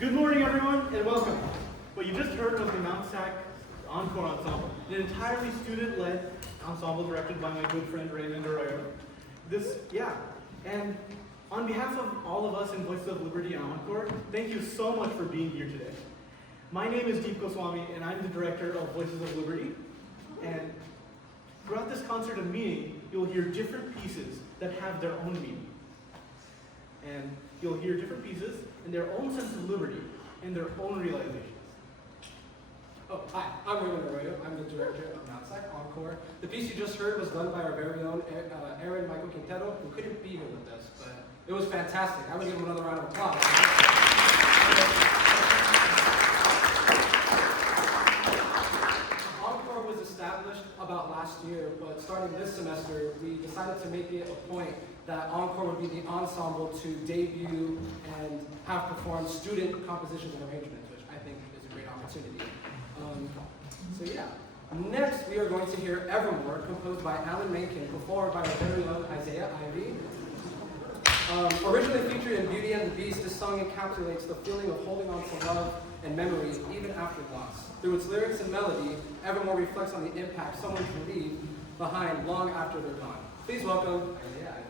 Good morning, everyone, and welcome. What you just heard was the Mount Sac Encore Ensemble, an entirely student-led ensemble directed by my good friend Raymond Arroyo. And on behalf of all of us in Voices of Liberty and Encore, thank you so much for being here today. My name is Goswami, and I'm the director of Voices of Liberty. And throughout this concert of meaning, you'll hear different pieces that have their own meaning. And you'll hear different pieces in their own sense of liberty and their own realizations. Oh, hi, I'm Raymond Arroyo. I'm the director of Mount Sac Encore. The piece you just heard was done by our very own Aaron Michael Quintero, who couldn't be here with us, but it was fantastic. I would give him another round of applause. Encore was established about last year, but starting this semester, we decided to make it a point that Encore would be the ensemble to debut and have performed student compositions and arrangements, which I think is a great opportunity. Next we are going to hear Evermore, composed by Alan Menken, performed by our very own Isaiah Ivy. Originally featured in Beauty and the Beast, this song encapsulates the feeling of holding on to love and memories even after loss. Through its lyrics and melody, Evermore reflects on the impact someone can leave behind long after they're gone. Please welcome Isaiah Ivy.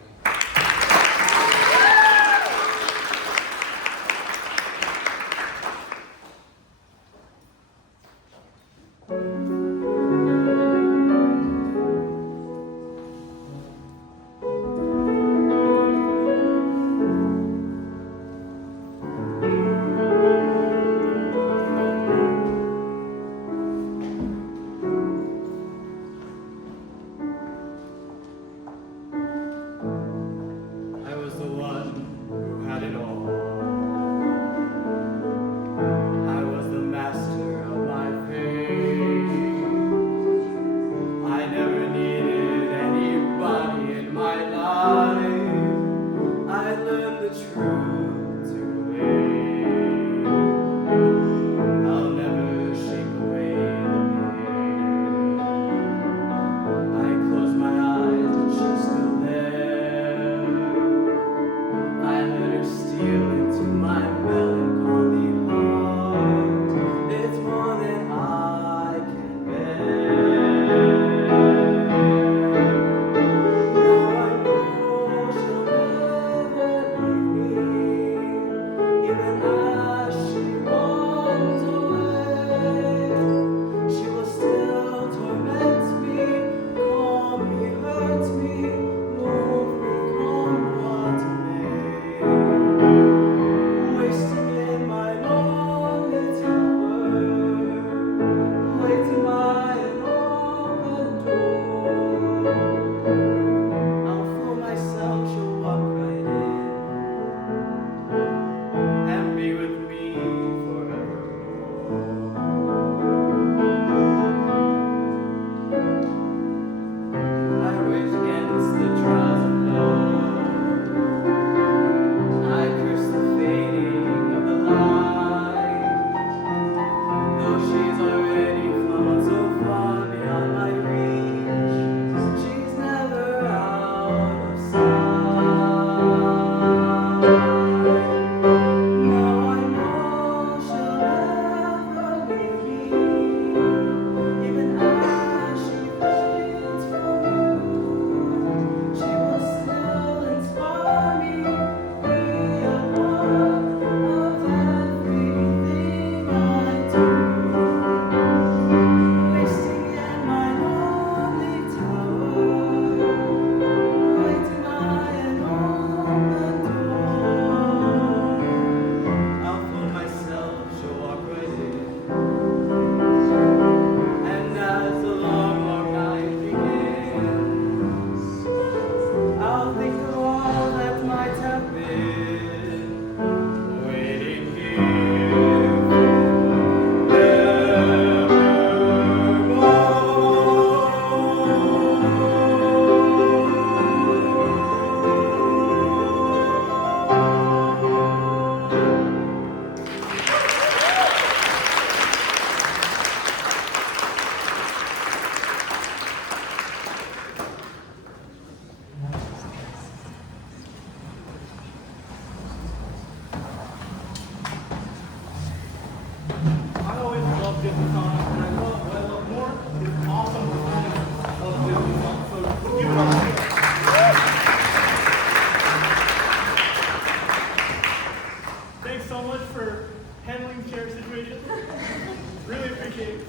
appreciate it.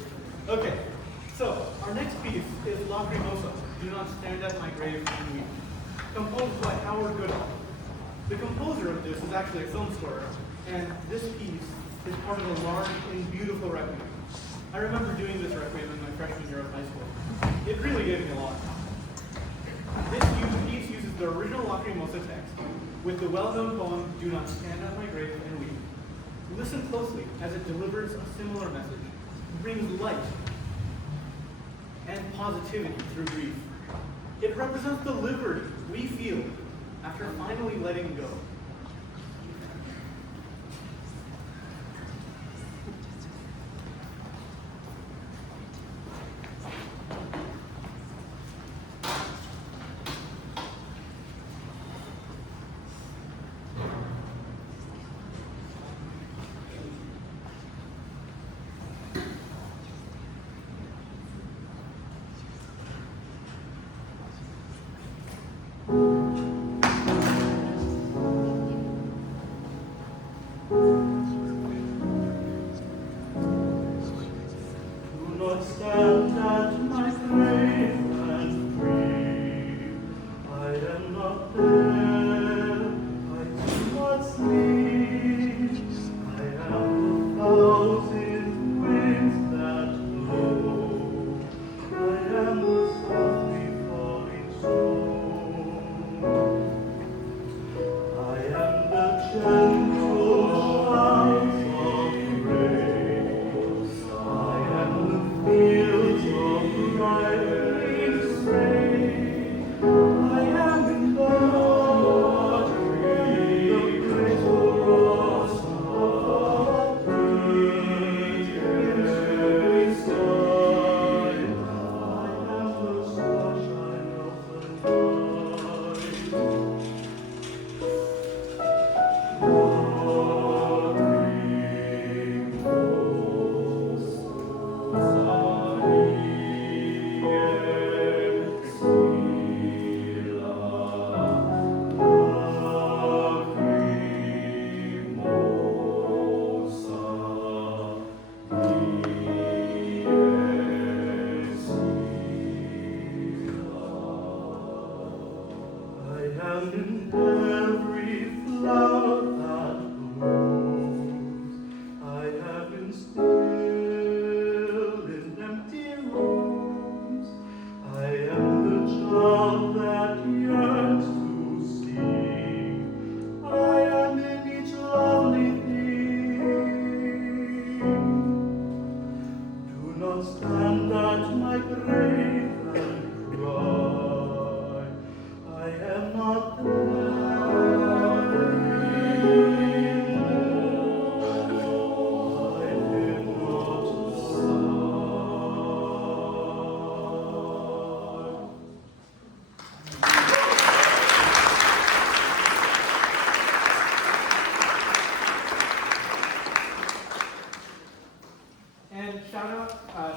Okay, so our next piece is Lacrimosa, Do Not Stand at My Grave and Weep, composed by Howard Goodall. The composer of this is actually a film scorer, and this piece is part of a large and beautiful requiem. I remember doing this requiem in my freshman year of high school. It really gave me a lot. This piece uses the original Lacrimosa text with the well-known poem, Do Not Stand at My Grave and Weep. Listen closely as it delivers a similar message. It brings light and positivity through grief. It represents the liberty we feel after finally letting go.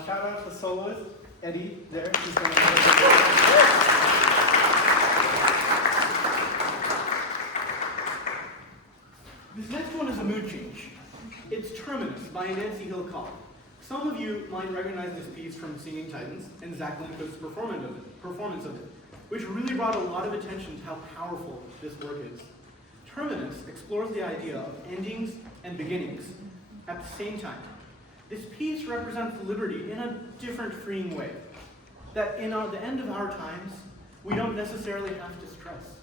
Shout out to soloist Eddie there. He's going to This next one is a mood change. It's Terminus by Nancy Hill Cobb. Some of you might recognize this piece from Singing Titans and Zach Lindquist's performance of it, which really brought a lot of attention to how powerful this work is. Terminus explores the idea of endings and beginnings at the same time. This piece represents liberty in a different, freeing way. That in the end of our times, we don't necessarily have to stress.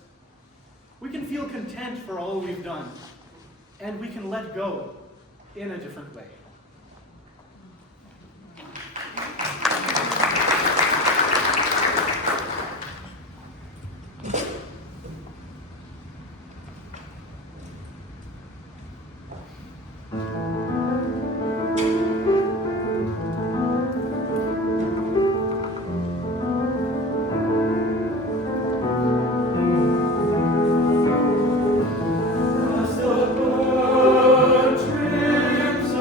We can feel content for all we've done, and we can let go in a different way. As the bird trips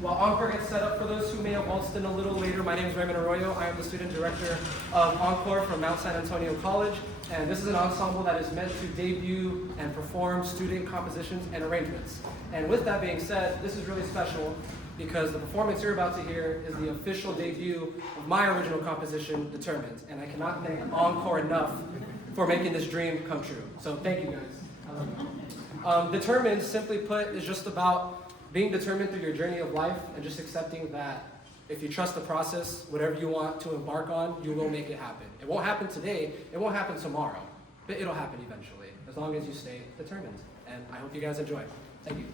While Encore gets set up for those who may have waltzed in a little later, my name is Raymond Arroyo. I am the student director of Encore from Mount San Antonio College, and this is an ensemble that is meant to debut and perform student compositions and arrangements. And with that being said, this is really special because the performance you're about to hear is the official debut of my original composition, Determined. And I cannot thank Encore enough for making this dream come true. So thank you guys. I love you. Determined, simply put, is just about being determined through your journey of life and just accepting that if you trust the process, whatever you want to embark on, you will make it happen. It won't happen today, it won't happen tomorrow, but it'll happen eventually, as long as you stay determined. And I hope you guys enjoy. Thank you.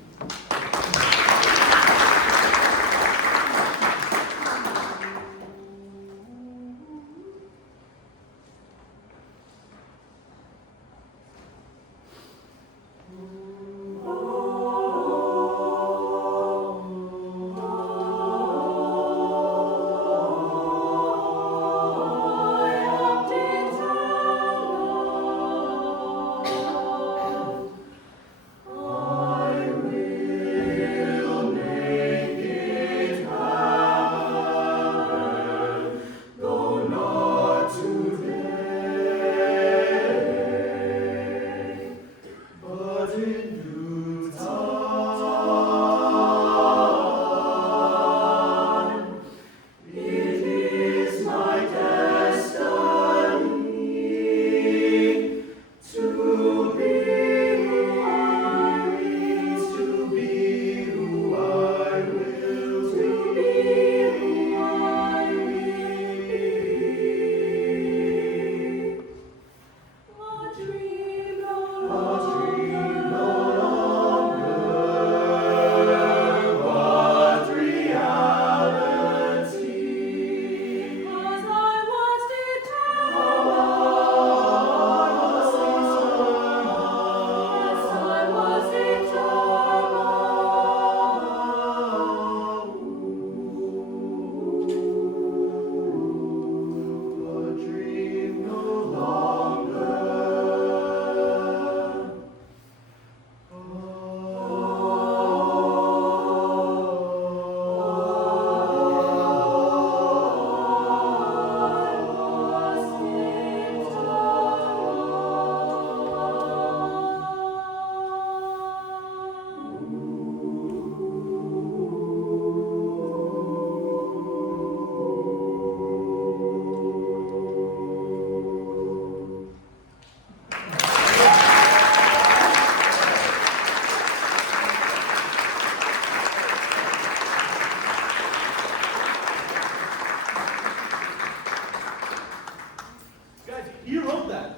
You wrote that.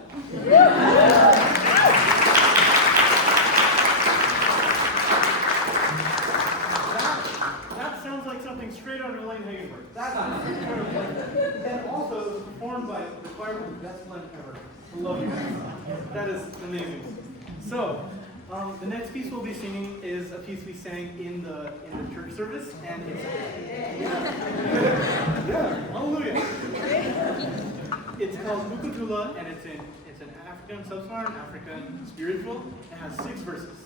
That sounds like something straight out of Elaine Hagenberg. That's not it. And also, it was performed by the choir with the best blend ever. I love you guys. That is amazing. So, the next piece we'll be singing is a piece we sang in the church service, and it's hallelujah. It's called Bukutula, and it's an African, sub-Saharan African spiritual. It has 6 verses.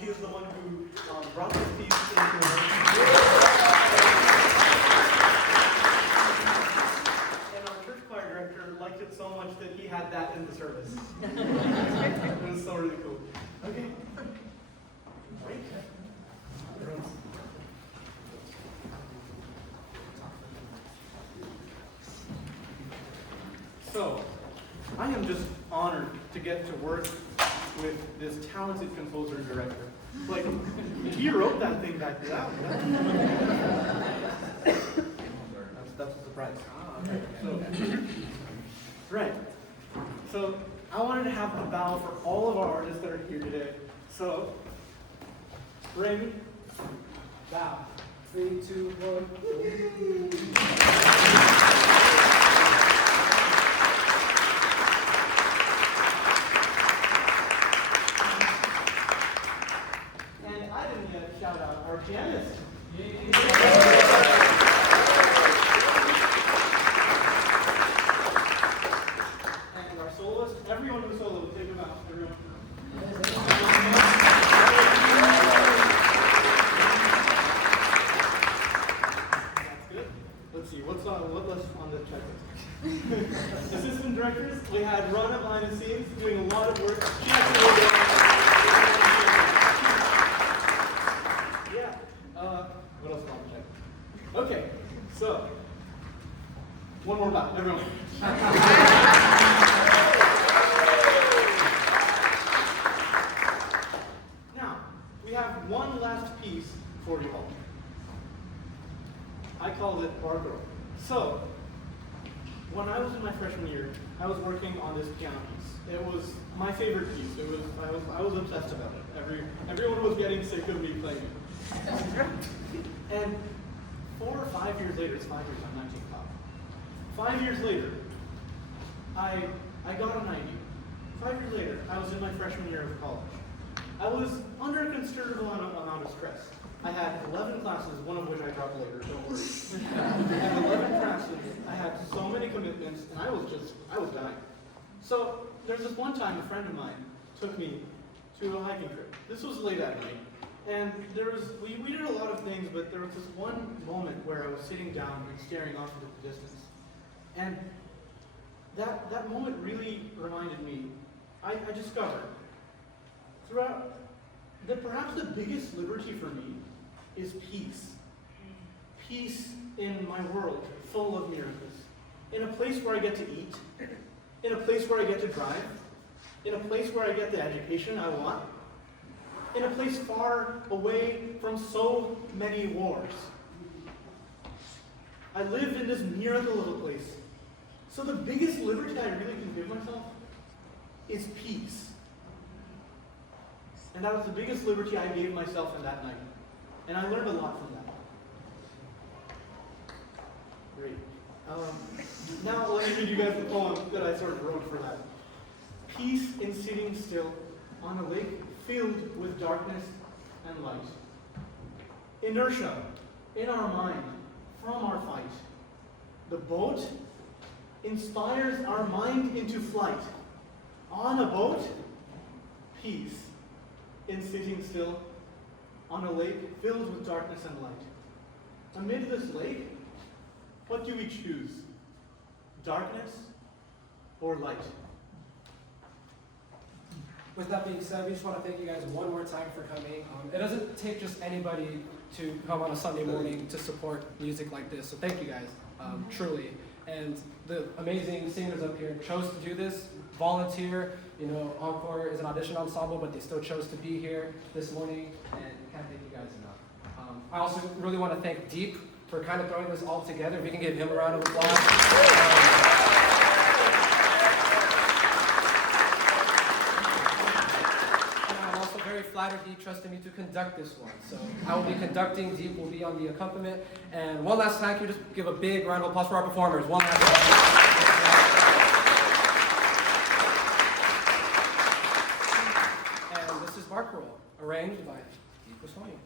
he is the one who brought this piece into the And our church choir director liked it so much that he had that in the service. It was so really cool. Okay. Right? So, I am just honored to get to work with this talented composer and director. Like, he wrote that thing back there. That's a surprise. So, right. So, I wanted to have a bow for all of our artists that are here today. So, Raymond, bow. 3, 2, 1. Shout out our pianist. And our soloist, everyone who's solo, take them out. Everyone. That's good. Let's see, what's on the checklist? Assistant directors, we had Rana behind the scenes doing a lot of work. What else can I check? Okay, so one more bow, everyone. Now, we have one last piece for you all. I called it Bar Girl. So, when I was in my freshman year, I was working on this piano piece. It was my favorite piece. I was obsessed about it. Everyone was getting sick of me playing it. And 4 or 5 years later, it's 5 years, I'm 19 now. 5 years later, I got a 90. 5 years later, I was in my freshman year of college. I was under a considerable amount of stress. I had 11 classes, one of which I dropped later, don't worry. I had 11 classes, I had so many commitments, and I was dying. So, there's this one time a friend of mine took me to a hiking trip. This was late at night. And we did a lot of things, but there was this one moment where I was sitting down and staring off into the distance. And that moment really reminded me, I discovered throughout that perhaps the biggest liberty for me is peace. Peace in my world, full of miracles. In a place where I get to eat, in a place where I get to drive, in a place where I get the education I want, in a place far away from so many wars. I live in this miracle little place. So the biggest liberty I really can give myself is peace. And that was the biggest liberty I gave myself in that night. And I learned a lot from that. Great. Now let me read you guys the poem that I sort of wrote for that. Peace in sitting still on a lake filled with darkness and light. Inertia in our mind from our fight. The boat inspires our mind into flight. On a boat, peace in sitting still on a lake filled with darkness and light. Amid this lake, what do we choose? Darkness or light? With that being said, we just want to thank you guys one more time for coming. It doesn't take just anybody to come on a Sunday morning to support music like this, so thank you guys, truly. And the amazing singers up here chose to do this, volunteer. You know, Encore is an audition ensemble, but they still chose to be here this morning, and can't thank you guys enough. I also really want to thank Deep for kind of throwing this all together. If we can give him a round of applause. Flattered Deep trusted me to conduct this one. So I will be conducting, Deep will be on the accompaniment. And one last time, can you just give a big round of applause for our performers? One last time. And this is Bark Roll, arranged by Deep Goswami.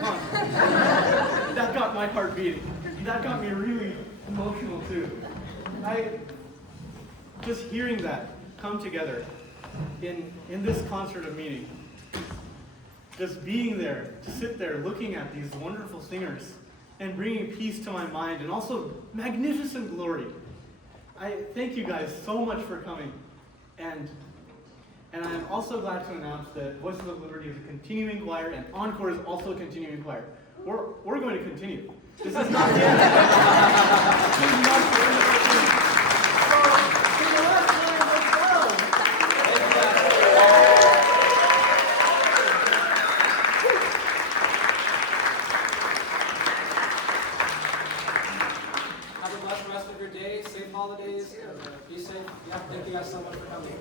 That got my heart beating. That got me really emotional too. Just hearing that come together in this concert of meaning, just being there, to sit there looking at these wonderful singers and bringing peace to my mind and also magnificent glory. I thank you guys so much for coming. And I'm also glad to announce that Voices of Liberty is a continuing choir, and Encore is also a continuing choir. We're going to continue. This is not the end. This is not the end of our thing. So, in the last line, let's go. Have a blessed rest of your day. Safe holidays. Be safe. Yeah, thank you guys so much for coming.